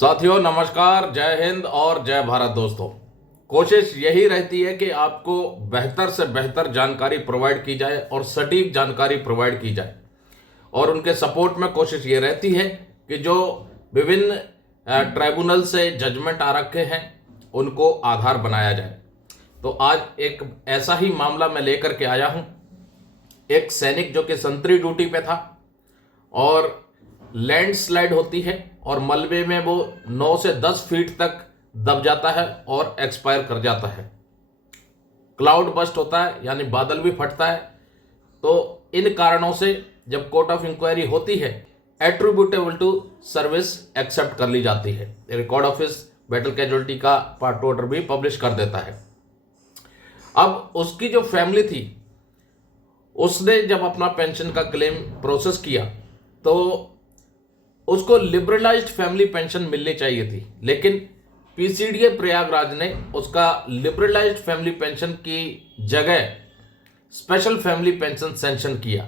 साथियों नमस्कार, जय हिंद और जय भारत। दोस्तों, कोशिश यही रहती है कि आपको बेहतर से बेहतर जानकारी प्रोवाइड की जाए और सटीक जानकारी प्रोवाइड की जाए। और उनके सपोर्ट में कोशिश ये रहती है कि जो विभिन्न ट्राइब्यूनल से जजमेंट आ रखे हैं उनको आधार बनाया जाए। तो आज एक ऐसा ही मामला मैं लेकर के आया हूँ। एक सैनिक जो कि संतरी ड्यूटी पे था और लैंडस्लाइड होती है और मलबे में वो 9 से 10 फीट तक दब जाता है और एक्सपायर कर जाता है। क्लाउड बस्ट होता है, यानी बादल भी फटता है। तो इन कारणों से जब कोर्ट ऑफ इंक्वायरी होती है, एट्रीब्यूटेबल टू सर्विस एक्सेप्ट कर ली जाती है। रिकॉर्ड ऑफिस बैटल कैजुअल्टी का पार्ट ऑर्डर भी पब्लिश कर देता है। अब उसकी जो फैमिली थी, उसने जब अपना पेंशन का क्लेम प्रोसेस किया तो उसको लिबरलाइज्ड फैमिली पेंशन मिलनी चाहिए थी, लेकिन पीसीडीए प्रयागराज ने उसका लिबरलाइज्ड फैमिली पेंशन की जगह स्पेशल फैमिली पेंशन सैंक्शन किया।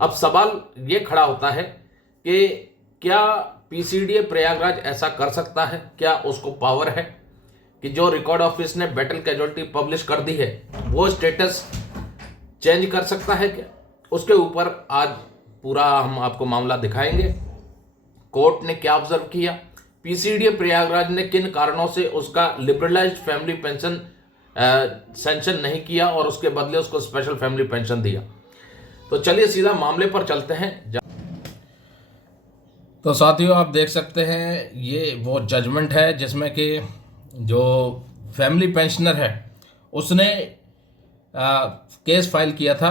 अब सवाल ये खड़ा होता है कि क्या पीसीडीए प्रयागराज ऐसा कर सकता है? क्या उसको पावर है कि जो रिकॉर्ड ऑफिस ने बैटल कैजुअल्टी पब्लिश कर दी है वो स्टेटस चेंज कर सकता है क्या? उसके ऊपर आज पूरा हम आपको मामला दिखाएंगे। कोर्ट ने क्या ऑब्जर्व किया, पीसीडीए प्रयागराज ने किन कारणों से उसका लिबरलाइज्ड फैमिली पेंशन सैंक्शन नहीं किया और उसके बदले उसको स्पेशल फैमिली पेंशन दिया। तो चलिए सीधा मामले पर चलते हैं। तो साथियों, आप देख सकते हैं ये वो जजमेंट है जिसमें कि जो फैमिली पेंशनर है उसने केस फाइल किया था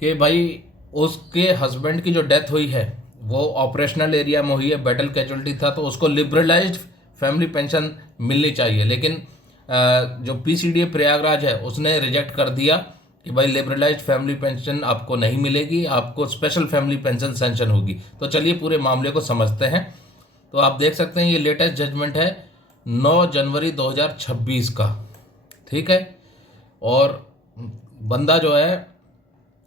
कि भाई उसके हस्बैंड की जो डेथ हुई है वो ऑपरेशनल एरिया में हुई है, बैटल कैजुअल्टी था, तो उसको लिबरलाइज्ड फैमिली पेंशन मिलनी चाहिए। लेकिन जो पीसीडीए प्रयागराज है उसने रिजेक्ट कर दिया कि भाई लिबरलाइज्ड फैमिली पेंशन आपको नहीं मिलेगी, आपको स्पेशल फैमिली पेंशन सैंक्शन होगी। तो चलिए पूरे मामले को समझते हैं। तो आप देख सकते हैं ये लेटेस्ट जजमेंट है 9 जनवरी 2026 का, ठीक है। और बंदा जो है,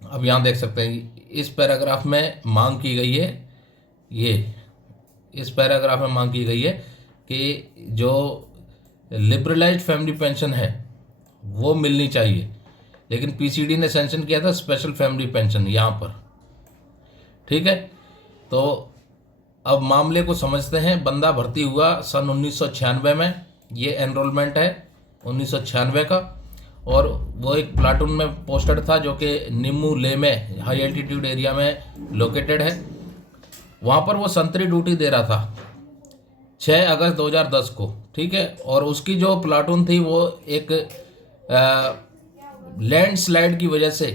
अब यहाँ देख सकते हैं इस पैराग्राफ में मांग की गई है, इस पैराग्राफ में मांग की गई है कि जो लिबरलाइज्ड फैमिली पेंशन है वो मिलनी चाहिए, लेकिन पीसीडी ने सैंक्शन किया था स्पेशल फैमिली पेंशन यहाँ पर, ठीक है। तो अब मामले को समझते हैं। बंदा भर्ती हुआ सन 1996 में, ये एनरोलमेंट है 1996 का, और वो एक प्लाटून में पोस्टेड था जो कि निम्मू ले में हाई एल्टीट्यूड एरिया में लोकेटेड है। वहाँ पर वो संतरी ड्यूटी दे रहा था 6 अगस्त 2010 को, ठीक है। और उसकी जो प्लाटून थी वो एक लैंडस्लाइड की वजह से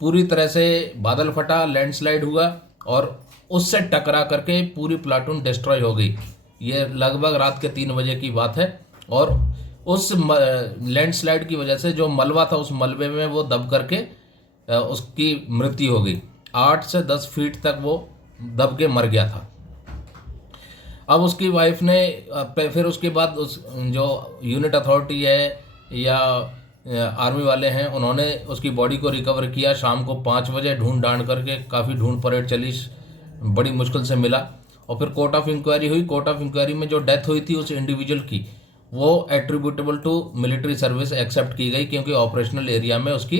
पूरी तरह से बादल फटा, लैंडस्लाइड हुआ और उससे टकरा करके पूरी प्लाटून डिस्ट्रॉय हो गई। ये लगभग रात के 3 बजे की बात है। और उस लैंडस्लाइड की वजह से जो मलबा था उस मलबे में वो दब करके उसकी मृत्यु हो गई। 8 से 10 फीट तक वो दब के मर गया था। अब उसकी वाइफ ने फिर उसके बाद उस जो यूनिट अथॉरिटी है या आर्मी वाले हैं उन्होंने उसकी बॉडी को रिकवर किया। शाम को 5 बजे ढूंढ ढांड करके काफ़ी ढूंढ परेड चली, बड़ी मुश्किल से मिला। और फिर कोर्ट ऑफ इंक्वायरी हुई। कोर्ट ऑफ इंक्वायरी में जो डेथ हुई थी उस इंडिविजुअल की, वो attributable to military service accept की गई क्योंकि ऑपरेशनल एरिया में उसकी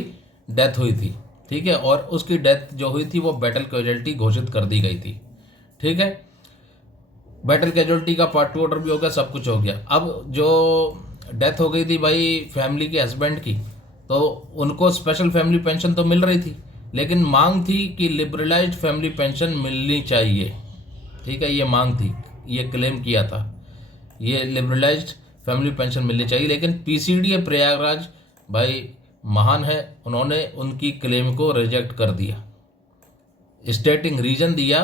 डेथ हुई थी, ठीक है। और उसकी डेथ जो हुई थी वो बैटल कैजुअल्टी घोषित कर दी गई थी, ठीक है। बैटल कैजुअल्टी का पार्ट 2 ऑर्डर भी हो गया, सब कुछ हो गया। अब जो डेथ हो गई थी भाई फैमिली के हस्बैंड की, तो उनको स्पेशल फैमिली पेंशन तो मिल रही थी, लेकिन मांग थी कि लिबरलाइज्ड फैमिली पेंशन मिलनी चाहिए, ठीक है। ये मांग थी, ये क्लेम किया था, ये लिबरलाइज्ड फैमिली पेंशन मिलनी चाहिए। लेकिन पीसीडीए प्रयागराज भाई महान है, उन्होंने उनकी क्लेम को रिजेक्ट कर दिया। स्टेटिंग रीजन दिया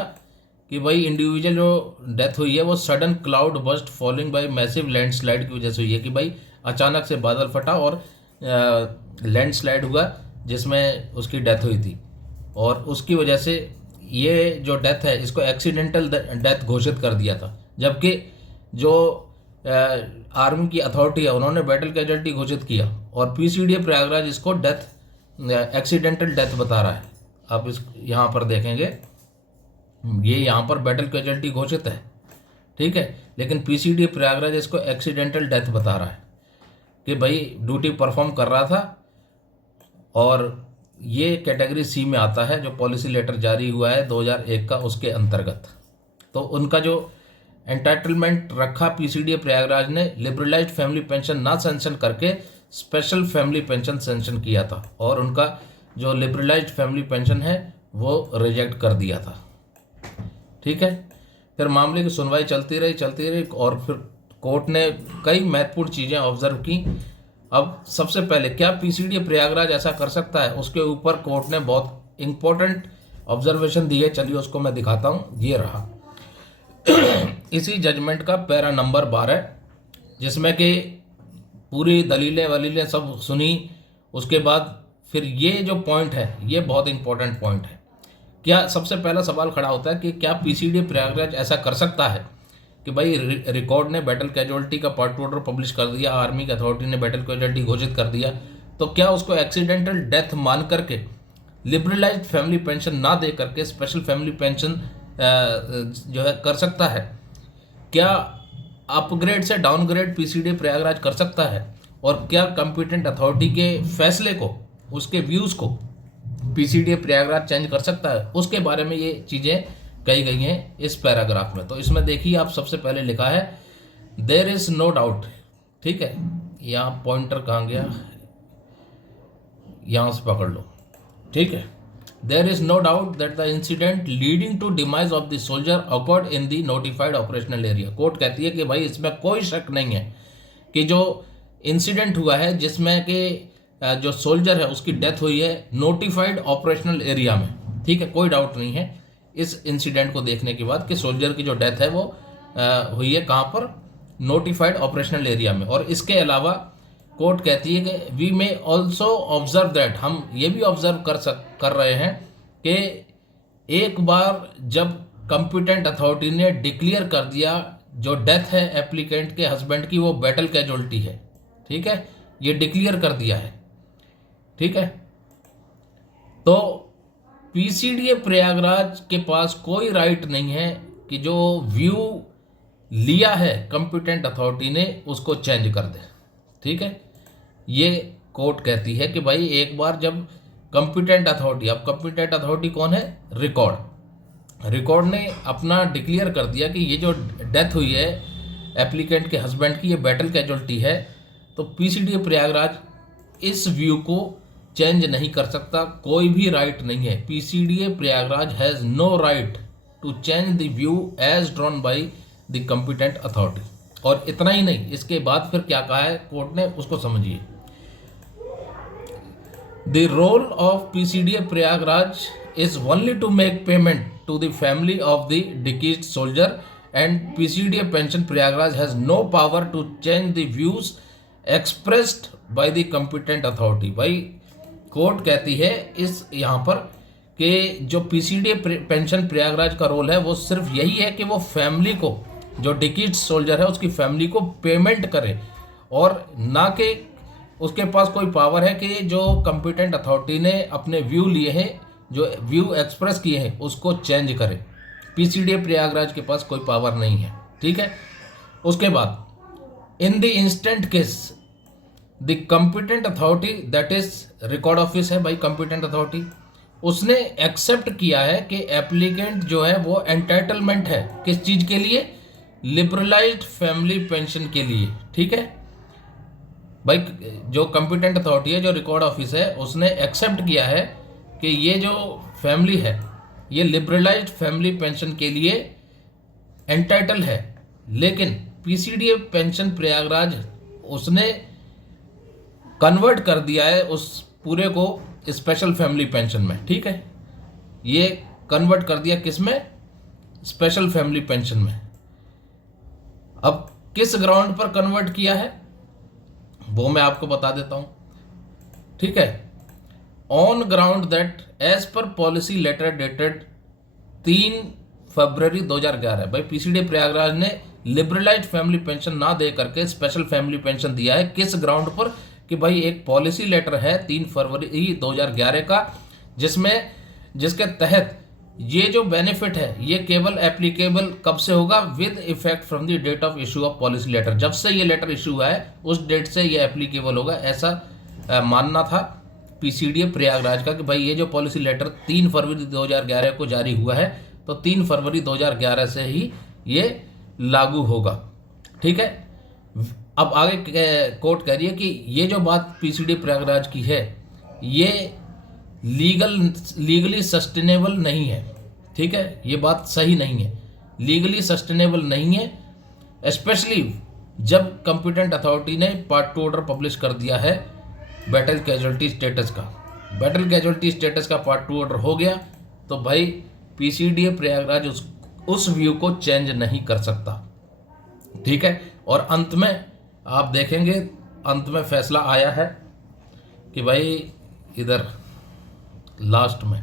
कि भाई इंडिविजुअल जो डेथ हुई है वो sudden cloud burst following bye massive landslide की वजह से हुई है, कि भाई अचानक से बादल फटा और लैंडस्लाइड हुआ जिसमें उसकी डेथ हुई थी। और उसकी वजह से ये जो डेथ है इसको एक्सीडेंटल डेथ घोषित कर दिया था। जबकि जो आर्मी की अथॉरिटी है उन्होंने बैटल कैजुअल्टी घोषित किया और पीसीडीए प्रयागराज इसको डेथ एक्सीडेंटल डेथ बता रहा है। आप इस यहाँ पर देखेंगे, ये यहाँ पर बैटल कैजुअल्टी घोषित है, ठीक है। लेकिन पीसीडी प्रयागराज इसको एक्सीडेंटल डेथ बता रहा है कि भाई ड्यूटी परफॉर्म कर रहा था और ये कैटेगरी सी में आता है, जो पॉलिसी लेटर जारी हुआ है 2001 का, उसके अंतर्गत। तो उनका जो एंटाइटलमेंट रखा पीसीडी प्रयागराज ने, लिबरलाइज्ड फैमिली पेंशन ना सेंशन करके स्पेशल फैमिली पेंशन सेंशन किया था, और उनका जो लिबरलाइज्ड फैमिली पेंशन है वो रिजेक्ट कर दिया था। ठीक है। फिर मामले की सुनवाई चलती रही और फिर कोर्ट ने कई महत्वपूर्ण चीज़ें ऑब्जर्व की। अब सबसे पहले, क्या पीसीडी प्रयागराज ऐसा कर सकता है, उसके ऊपर कोर्ट ने बहुत इंपॉर्टेंट ऑब्जर्वेशन दी है। चलिए उसको मैं दिखाता हूँ। ये रहा इसी जजमेंट का पैरा नंबर 12, जिसमें कि पूरी दलीलें वलीलें सब सुनी। उसके बाद फिर ये जो पॉइंट है, ये बहुत इंपॉर्टेंट पॉइंट है। क्या सबसे पहला सवाल खड़ा होता है कि क्या पीसीडी प्रयागराज ऐसा कर सकता है कि भाई रिकॉर्ड ने बैटल कैजुअलिटी का पार्ट ऑर्डर पब्लिश कर दिया, आर्मी की अथॉरिटी ने बैटल कैजुअलिटी घोषित कर दिया, तो क्या उसको एक्सीडेंटल डेथ मान करके लिबरलाइज्ड फैमिली पेंशन ना दे करके स्पेशल फैमिली पेंशन जो है कर सकता है? क्या अपग्रेड से डाउनग्रेड पीसीडी प्रयागराज कर सकता है? और क्या कंपिटेंट अथॉरिटी के फैसले को, उसके व्यूज़ को पीसीडी प्रयागराज चेंज कर सकता है? उसके बारे में ये चीज़ें कही गई हैं इस पैराग्राफ में। तो इसमें देखिए, आप सबसे पहले लिखा है देयर इज नो डाउट। ठीक है, यहाँ पॉइंटर कहाँ गया, यहाँ से पकड़ लो। ठीक है, there is no doubt that the incident leading to demise of the soldier occurred in the notified operational area. Court कहती है कि भाई इसमें कोई शक नहीं है कि जो इंसिडेंट हुआ है जिसमें कि जो सोल्जर है उसकी डेथ हुई है नोटिफाइड ऑपरेशनल एरिया में। ठीक है, कोई डाउट नहीं है इस इंसिडेंट को देखने के बाद कि सोल्जर की जो डेथ है वो हुई है कहाँ पर, नोटिफाइड ऑपरेशनल एरिया में। और इसके अलावा कोर्ट कहती है कि we may also observe that, हम ये भी ऑब्जर्व कर रहे हैं कि एक बार जब कंपिटेंट अथॉरिटी ने डिक्लेयर कर दिया जो डेथ है एप्लीकेंट के हस्बैंड की वो बैटल कैजुअलिटी है, ठीक है, ये डिक्लेयर कर दिया है। ठीक है, तो पीसीडी प्रयागराज के पास कोई राइट नहीं है कि जो व्यू लिया है कंपिटेंट अथॉरिटी ने उसको चेंज कर दे। ठीक है, ये कोर्ट कहती है कि भाई एक बार जब कंपिटेंट अथॉरिटी, अब कंपिटेंट अथॉरिटी कौन है, रिकॉर्ड ने अपना डिक्लेयर कर दिया कि ये जो डेथ हुई है एप्लीकेंट के हस्बैंड की ये बैटल कैजुअलिटी है, तो पीसीडी प्रयागराज इस व्यू को चेंज नहीं कर सकता, कोई भी राइट नहीं है। PCD Prayagraj has no right to change the view as drawn by the competent authority. और इतना ही नहीं, इसके बाद फिर क्या कहा है कोर्ट ने, उसको समझिए। The role of PCD Prayagraj is only to make payment to the family of the deceased soldier and PCD pension Prayagraj has no power to change the views expressed by the competent authority. भाई court कहती है इस यहाँ पर कि जो PCD pension Prayagraj का role है वो सिर्फ यही है कि वो फैमिली को, जो डिसीज्ड सोल्जर है उसकी फैमिली को पेमेंट करे, और ना कि उसके पास कोई पावर है कि जो कंपिटेंट अथॉरिटी ने अपने व्यू लिए हैं, जो व्यू एक्सप्रेस किए हैं, उसको चेंज करे। पीसीडी प्रयागराज के पास कोई पावर नहीं है। ठीक है, उसके बाद in the instant case the competent authority, that is record office है भाई कंपिटेंट अथॉरिटी, उसने एक्सेप्ट किया है कि एप्लीकेंट जो है वो एंटाइटलमेंट है किस चीज़ के लिए, लिबरलाइज्ड फैमिली पेंशन के लिए। ठीक है भाई, जो कंपिटेंट अथॉरिटी है, जो रिकॉर्ड ऑफिस है, उसने एक्सेप्ट किया है कि ये जो फैमिली है ये लिबरलाइज्ड फैमिली पेंशन के लिए एंटाइटल है। लेकिन पीसीडी पेंशन प्रयागराज उसने कन्वर्ट कर दिया है उस पूरे को स्पेशल फैमिली पेंशन में। ठीक है, ये कन्वर्ट कर दिया किस में, स्पेशल फैमिली पेंशन में। अब किस ग्राउंड पर कन्वर्ट किया है वो मैं आपको बता देता हूं। ठीक है, on ground that as per policy letter dated 3 February 2011। भाई पीसीडी प्रयागराज ने लिबरलाइज्ड फैमिली पेंशन ना दे करके स्पेशल फैमिली पेंशन दिया है किस ग्राउंड पर, कि भाई एक पॉलिसी लेटर है 3 फरवरी 2011 का, जिसके तहत ये जो बेनिफिट है ये केवल एप्लीकेबल कब से होगा, with effect from the date of issue of policy letter. जब से ये लेटर इशू हुआ है उस डेट से ये एप्लीकेबल होगा, ऐसा मानना था पीसीडीए प्रयागराज का कि भाई ये जो पॉलिसी लेटर 3 फरवरी 2011 को जारी हुआ है तो 3 फरवरी 2011 से ही ये लागू होगा। ठीक है, अब आगे कोर्ट कह रही है कि ये जो बात पीसीडी प्रयागराज की है ये लीगली सस्टेनेबल नहीं है। ठीक है, ये बात सही नहीं है, लीगली सस्टेनेबल नहीं है, स्पेशली जब कंपिटेंट अथॉरिटी ने पार्ट 2 ऑर्डर पब्लिश कर दिया है बैटल कैजुअलिटी स्टेटस का। बैटल कैजुअलिटी स्टेटस का पार्ट 2 ऑर्डर हो गया तो भाई पीसीडीए प्रयागराज उस व्यू को चेंज नहीं कर सकता। ठीक है, और अंत में आप देखेंगे अंत में फैसला आया है कि भाई इधर लास्ट में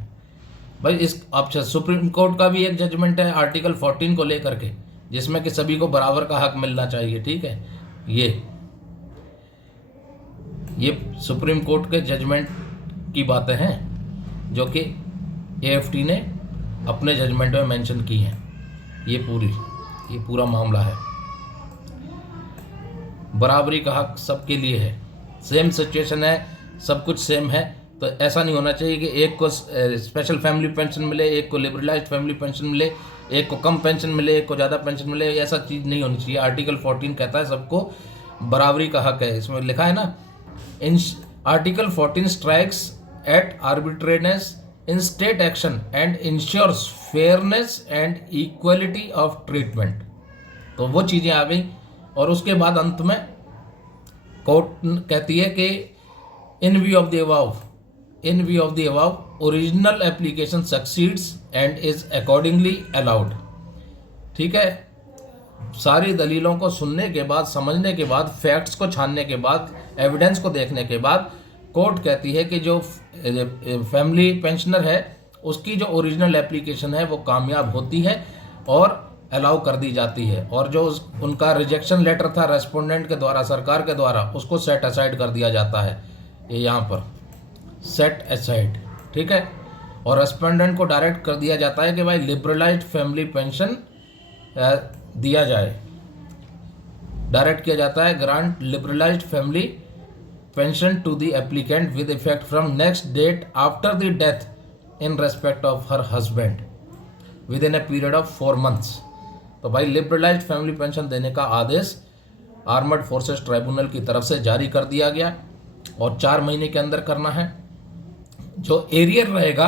भाई इस अच्छा सुप्रीम कोर्ट का भी एक जजमेंट है आर्टिकल 14 को लेकर के, जिसमें कि सभी को बराबर का हक मिलना चाहिए। ठीक है, ये सुप्रीम कोर्ट के जजमेंट की बातें हैं जो कि एएफटी ने अपने जजमेंट में मेंशन की हैं। ये पूरा मामला है, बराबरी का हक सबके लिए है, सेम सिचुएशन है, सब कुछ सेम है। तो ऐसा नहीं होना चाहिए कि एक को स्पेशल फैमिली पेंशन मिले, एक को लिबरलाइज्ड फैमिली पेंशन मिले, एक को कम पेंशन मिले, एक को ज़्यादा पेंशन मिले, ऐसा चीज़ नहीं होनी चाहिए। आर्टिकल 14 कहता है सबको बराबरी का हक है, इसमें लिखा है ना, article 14 strikes at arbitrariness in state action and ensures fairness and equality of treatment. तो वो चीज़ें आ गई और उसके बाद अंत में कोर्ट कहती है कि इन view of the above original application succeeds and is accordingly allowed. ठीक है, सारी दलीलों को सुनने के बाद, समझने के बाद, फैक्ट्स को छानने के बाद, एविडेंस को देखने के बाद कोर्ट कहती है कि जो फैमिली पेंशनर है उसकी जो ओरिजिनल एप्लीकेशन है वो कामयाब होती है और अलाउ कर दी जाती है, और जो उनका रिजेक्शन लेटर था रेस्पोंडेंट के द्वारा, सरकार के द्वारा, उसको सेट असाइड कर दिया जाता है। ये यहाँ पर सेट असाइड, ठीक है, और रेस्पोंडेंट को डायरेक्ट कर दिया जाता है कि भाई लिबरलाइज्ड फैमिली पेंशन दिया जाए। डायरेक्ट किया जाता है grant liberalised family pension to the applicant with effect from next date after the death in respect of her husband within a period of 4 months। तो भाई लिबरलाइज्ड फैमिली पेंशन देने का आदेश armoured forces tribunal की तरफ से जारी कर दिया गया और 4 महीने के अंदर करना है। जो एरियर रहेगा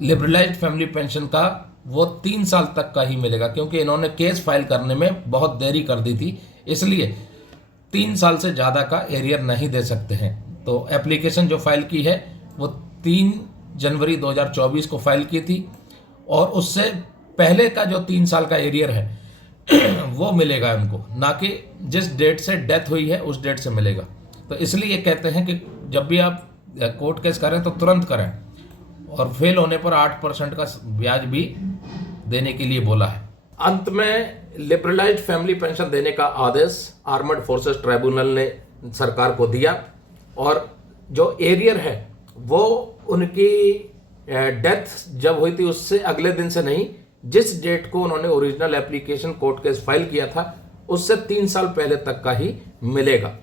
लिबरलाइज्ड फैमिली पेंशन का वो 3 साल तक का ही मिलेगा, क्योंकि इन्होंने केस फाइल करने में बहुत देरी कर दी थी, इसलिए 3 साल से ज़्यादा का एरियर नहीं दे सकते हैं। तो एप्लीकेशन जो फाइल की है वो 3 जनवरी 2024 को फाइल की थी और उससे पहले का जो 3 साल का एरियर है वो मिलेगा उनको, ना कि जिस डेट से डेथ हुई है उस डेट से मिलेगा। तो इसलिए कहते हैं कि जब भी आप कोर्ट केस करें तो तुरंत करें, और फेल होने पर 8% का ब्याज भी देने के लिए बोला है। अंत में लिबरलाइज्ड फैमिली पेंशन देने का आदेश आर्मर्ड फोर्सेस ट्राइब्यूनल ने सरकार को दिया, और जो एरियर है वो उनकी डेथ जब हुई थी उससे अगले दिन से नहीं, जिस डेट को उन्होंने original application court case file किया था उससे 3 साल पहले तक का ही मिलेगा।